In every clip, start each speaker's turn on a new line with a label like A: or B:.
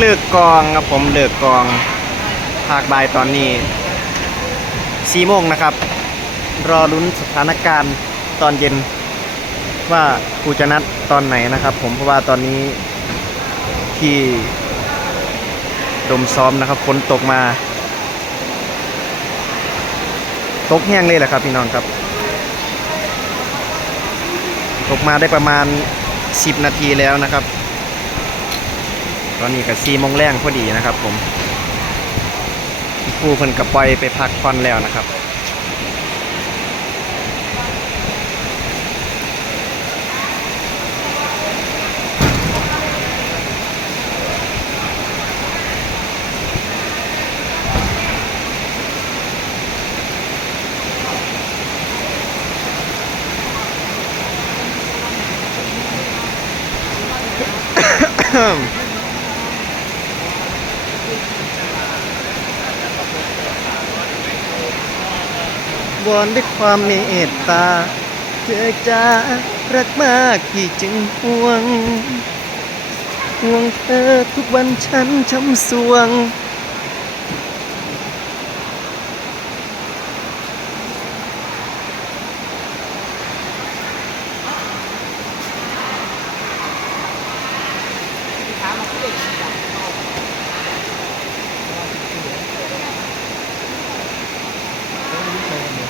A: เลิกกองครับผมเลิกกองภาคบ่ายตอนนี้สี่โมงนะครับ รอลุ้นสถานการณ์ตอนเย็น ว่าครูจะนัดตอนไหนนะครับผมเพราะว่าตอนนี้ที่ดมซ้อมนะครับฝนตกมา ตกแห้งเลยแหละครับ พี่น้องครับ ตกมาได้ประมาณ 10 นาทีแล้วนะครับ ตอนนี้ก็4โมงแรงพอดีนะครับ ผมครูเพิ่นกับปล่อยไปพักผ่อนแล้วนะครับ วอนด้วยความเมตตา เธอจะรักมากพี่จึงห่วง ห่วงเธอทุกวันฉันช้ำสวง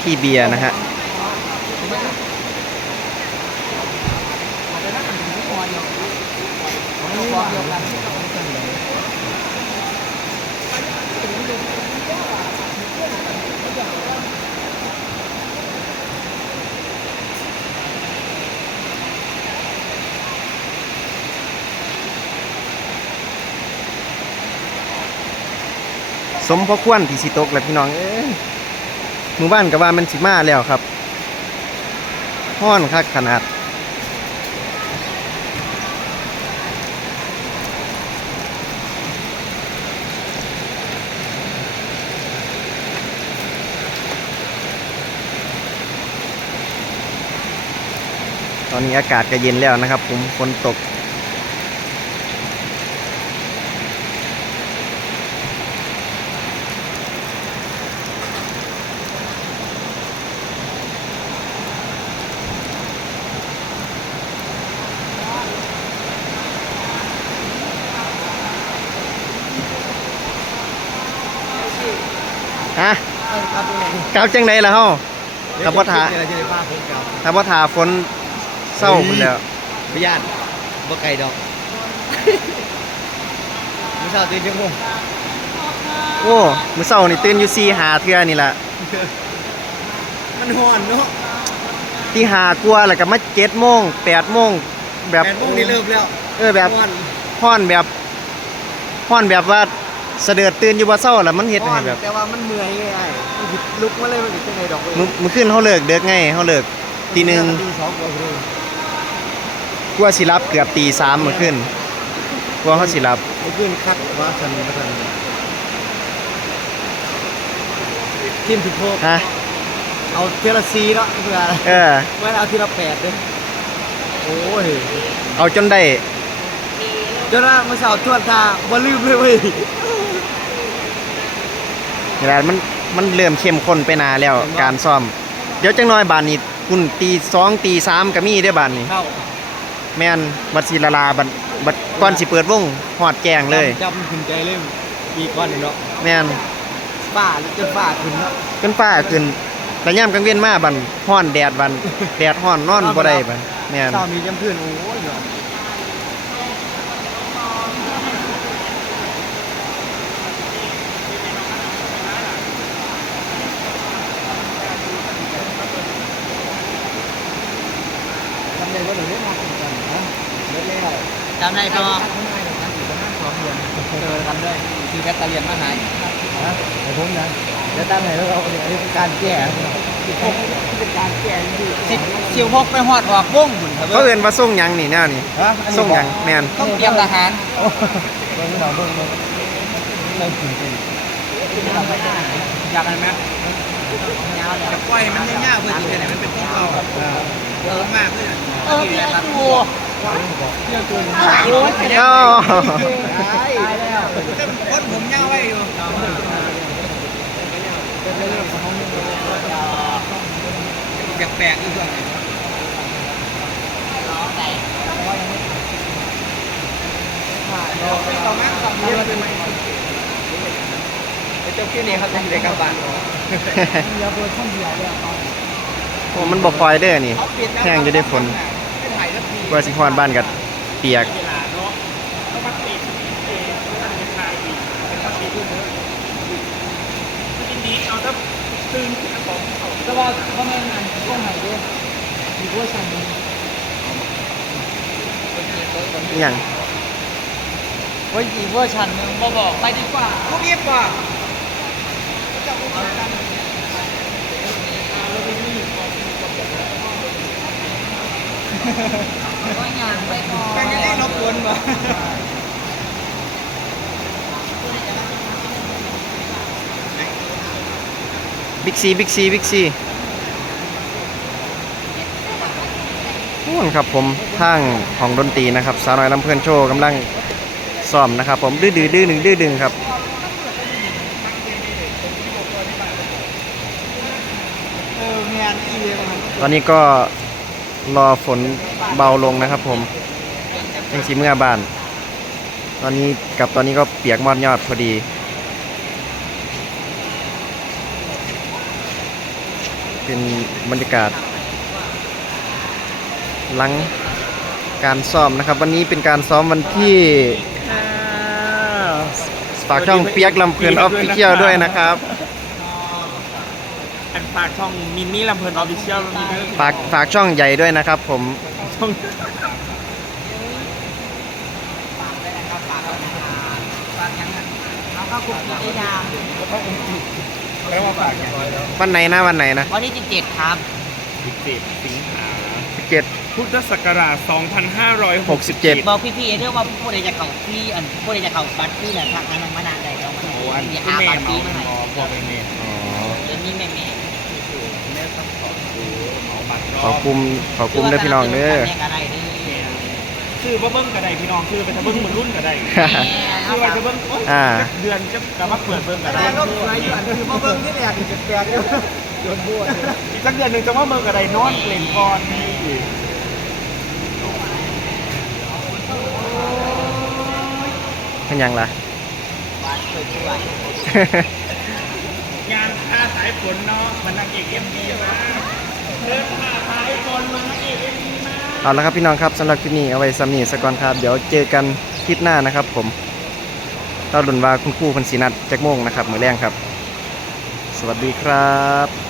A: พี่เบียร์นะฮะสมพอควรที่สิตกแหละพี่น้องเอ้ย หมู่บ้านกับว่ามันสิมาแล้วครับห้อนคักขนาด ตอนนี้อากาศก็เย็นแล้วนะครับ ผมฝนตก ฮะกลับจังไดล่ะเฮาครับว่าถา
B: จะได้พาผมกับ
A: ถ้าบ่ทาฝนเศร้าพุ่นแล้ว
B: พยานบ่ไก่ดอกมื้อเช้าตื่นจังโมง
A: โอ้มื้อเช้านี่ตื่นอยู่4 5เทื่อนี่ล่ะ
B: มันฮ้อนเนาะ
A: ตีห้ากว่าแล้วก็มา7โมง8โมงแบบ
B: แปดโมงนี่เริ่มแล้ว
A: เออแบบ
B: ฮ้อน
A: ฮ้อนแบบฮ้อนแบบว่า เสดือดตื่นอยู่บ่เช้าแล้วมันเฮ็ด
B: ฮ้อ
A: ให้
B: น
A: แบบ
B: แต่ว่ามันเมื่อยไงไอ้มันสิลุกมาเลยมันสิจังไดดอกเว้ย
A: มื้อมื้อคืนเฮาเลิกเดึกไงเฮาเลิกตีหนึ่ง
B: ตีสองกว่าเลย
A: กว่าสิรับเกือบตีสามมื้อคืนกว่าเฮาสิรับ
B: ไอ้ขึ้นคักว่าสันว่าสันทีมสิบหก
A: ฮะ
B: เอาเทยละซีเนาะเพื่ออะไร
A: เออ
B: ไม่เอาทีละแปดเลยโอ้ย
A: เอาจนได้
B: จนว่าเมื่อเช้าทวนทาบ่ลืมเลยเว้ย
A: นี่ล่ะมันมันเริ่มเข้มข้นไปหนาแล้วการซ่อม เดี๋ยวจังน้อยบานนี้คุณตีสองตีสามก็มีเด้อบานนี้
B: เข้า
A: แม่นบัดศิลาลาบัดบัดก่อนสิเปิดวงฮอดแจ้งเลย
B: จำขึ้นใจเลยอีกก้อนหนึ่งเนาะ
A: แม่น
B: บ้าหรือจะบ้าขึ้นเนาะ
A: ขึ้นฟ้าขึ้นแล้วย่ำกลางเวียนมาบันฮ้อนแดดบันแดดฮ้อนนอนบ่ได้บันแม่น
B: เช้ามีจำเพื่อนโอ้ยเนาะจำได้ว่าเราได้มาคุยกันนะเรื่อยๆ จำได้ก็เจอกันด้วยคือแบตเตอรี่มาหายนะไอ้ผมนะแล้วตั้งไหนแล้วเราเนี่ยนี่เป็นการแก้เป็นการแก้สิบสิบหกไปหอดออกวงบุญครับ
A: เขาเอิ้นว่าส่งหยังนี่แนวนี่
B: ฮะ
A: ส่งหยังแม่น
B: ต้องเตรียมทหารเบิ่งเราเบิ่งเบิ่งเราถึงเป็นอยากอะไรไหมจะปล่อยมันยากๆเพื่อที่จะไหนมันเป็นของเราเยอะมากเลยเออพี่ตัวเยอะเกิน
A: อ้าว
B: ตายแล้วคนผมยาวไว้อยู่แปลกๆอีกอย่างเราแม่งขับเรือเป็นไหมเจ้าพี่นี่เขาจะอยู่ในกระบะ
A: โอ้มันบ่ปล่อยเด้อนี่แห้งอยู่ได้ฝน ว่าสิฮอดบ้านก็เปียก
B: ก็ว่าเขาไม่งานก็หายด้วยมีว่าฉัน
A: อหย่าง
B: ว่าอีกเวอร์ชันหนึ่งมาบอกไปดีกว่าพวกเงียบกว่าว่างานไปก่อน ไปกันได้รบกวนมา
A: บิ๊กซีบิ๊กซีบิ๊กซีนู่นครับผมทางของดนตรีนะครับสาวน้อยลำเพลินโชว์กำลังซ้อมนะครับ ผมดื้อดื้อดื้อหนึ่งดื้อดึงครับ
B: เอองานอีเวนต์
A: ตอนนี้ก็รอฝน เบาลงนะครับ ผมยังสีเมื่อบ้าน ตอนนี้กับตอนนี้ก็เปียกมอดยอดพอดีเป็นบรรยากาศ หลังการซ้อมนะครับ วันนี้เป็นการซ้อมวันที่ฝากช่องเปียกลำเพลินออฟฟิเชียลด้วยนะครับ
C: อันฝากช่องมินนี่ลำเพลินออฟฟิเชียลมีด้วย
A: ฝากฝากช่องใหญ่ด้วยนะครับ ผม
C: ช่อง
B: เอาเข้ากลุ่มกิจยาม
C: แล้วมาฝากกัน
A: วันไหนนะวันไหนนะ
B: วันที่17ครับ
C: สิบเจ็ดสิงหา
A: เจ็ด
C: พุทธศักราช
A: 67
B: บอกพี่ๆเรื่องว่าผู้ใดจะเข้าพี่อันผู้ใดจะเข้าบัตรพี่น่ะทางนั้นมานานใดแล้วมัน
C: โอ้อัน
B: มี
C: คุณ
B: หา
C: แม่
B: บัตร
C: เมา
B: พี่
C: เป็
B: มานให้
C: มอพอเป็นเมน
A: อ๋อ
B: เดี๋ยวนี้แม่แม่
C: แม่ซัพพอร์ตดูเมาบัตรร
A: ข
C: อ
A: อบกลุ่มขอบกลุ่มเด้อพี่น้องเด้อ
B: แยกอะไรเด้อ
C: ชื่อว่าเบิ้งกระไดพี่น้องชื่อเป็นทะเบิ้งเหมือนรุ่นกระไดชื่อว่าจะเบิ้งโอ๊ย
A: อ่า
C: เดือนจะกลับมาเปิดเบิ้งกระได
B: แต่รถสวยอยู่อันคือมาเบิ่งที่แรกนี่แปลกๆอยู่โดนบวช
C: อีกสักเดือนหนึ่งจะว่าเบิ้งกระไดนอนเล่นก่อนนี่
A: เป็นยังล่ะ
C: งานค่าสา ขนเนาะมันนางเอกเอฟดีมาเดินผ่าสายคนมันนางเอกเอฟดีมา
A: เอาละครับพี่น้องครับสำหรับคลิปนี้เอาไว้สำนีสักก่อนครับ เดี๋ยวเจอกันคลิปหน้านะครับ ผมตอนรุ่นว่าคุณครูเพันสีนัดแจ็คโมงนะครับมือแรงครับ สวัสดีครับ